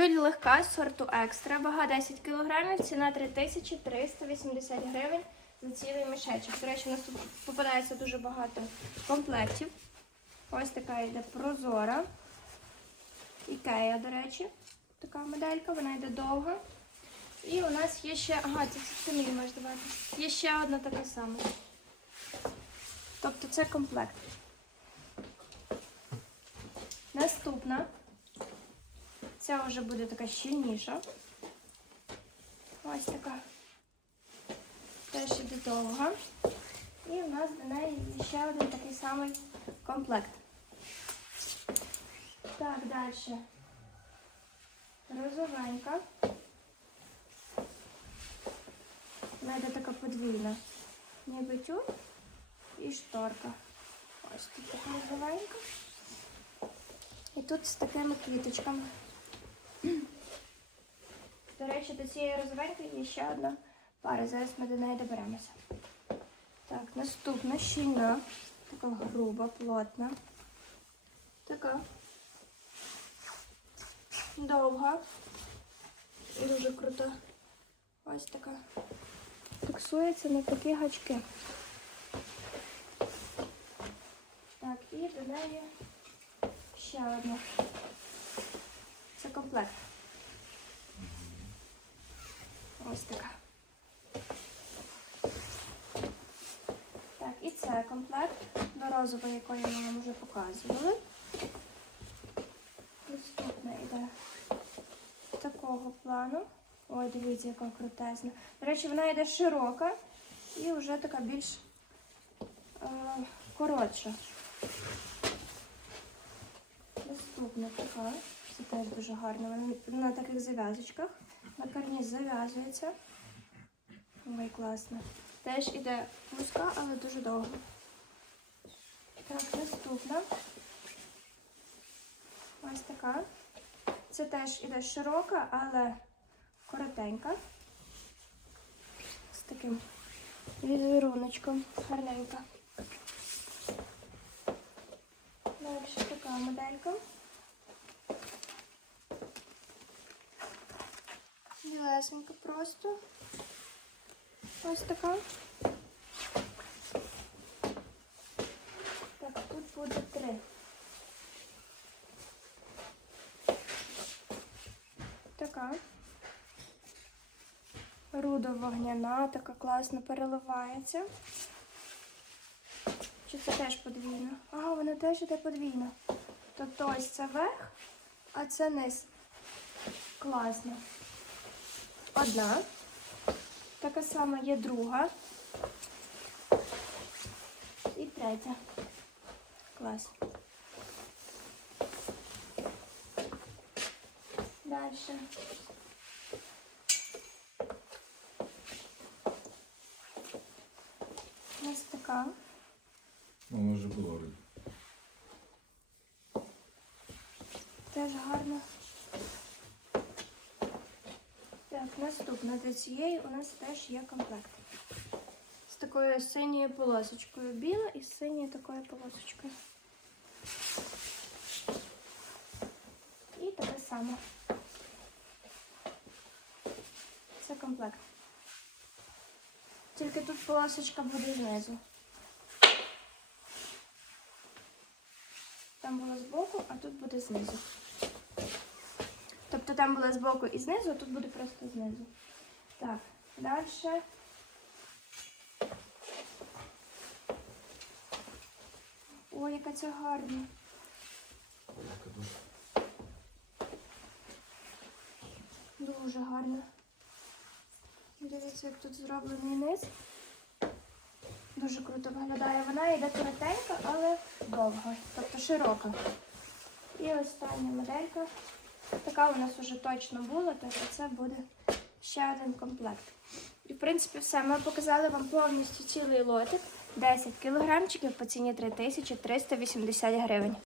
Тюль легка сорту екстра, вага 10 кг, ціна 3380 гривень за цілий мішечок. До речі, у нас тут попадається дуже багато комплектів. Ось така йде прозора. Ікея, до речі, така моделька, вона йде довга. І у нас є ще, ага, це мені можеш давати. Є ще одна така сама. Тобто це комплект. Наступна. Ця вже буде така щільніша. Ось така. Теж іде довга. І у нас до неї ще один такий самий комплект. Так, далі. Розовенька. Вона йде така подвійна. Ніби тюль і шторка. Ось тут така розовенька. І тут з такими квіточками. До речі, до цієї розовенької є ще одна пара. Зараз ми до неї доберемося. Так, наступна щільна, така груба, плотна. Така довга і дуже крута. Ось така. Фіксується на такі гачки. Так, і до неї ще одна. Це комплект. Ось така. Так, і це комплект до розової, якої ми вам вже показували. Наступна йде такого плану. Ой, дивіться, яка крутезна. До речі, вона йде широка і вже така більш е, коротша. Наступна така. Це теж дуже гарно. Вона на таких зав'язочках. На карніз зав'язується. Ой, класно. Теж іде вузька, але дуже довго. Так, наступна. Ось така. Це теж іде широка, але коротенька. З таким візеруночком. Гарненька. Далі така моделька. Білесенька просто. Ось така. Так, тут буде три. Така. Рудо-вогняна, така класно переливається. Чи це теж подвійна? Ага, вона теж іде подвійна. Тобто ось це верх, а це низ. Класно. Одна. Така сама є друга. І третя. Клас. Далі. Ось така. Воно вже було риба. Теж гарно. Так, наступна до цієї у нас теж є комплект. З такою синьою полосочкою. Біла і з синьою такою полосочкою. І таке саме. Це комплект. Тільки тут полосочка буде знизу. Там було збоку, а тут буде знизу. Там було збоку і знизу, а тут буде просто знизу. Так, далі. Ой, яка це гарна. Дуже гарна. Дивіться, як тут зроблений низ. Дуже круто виглядає. Вона йде коротенька, але довга, тобто широка. І остання моделька. Така у нас вже точно була, тобто це буде ще один комплект. І в принципі все. Ми показали вам повністю цілий лотик. 10 кілограмчиків по ціні 3380 гривень.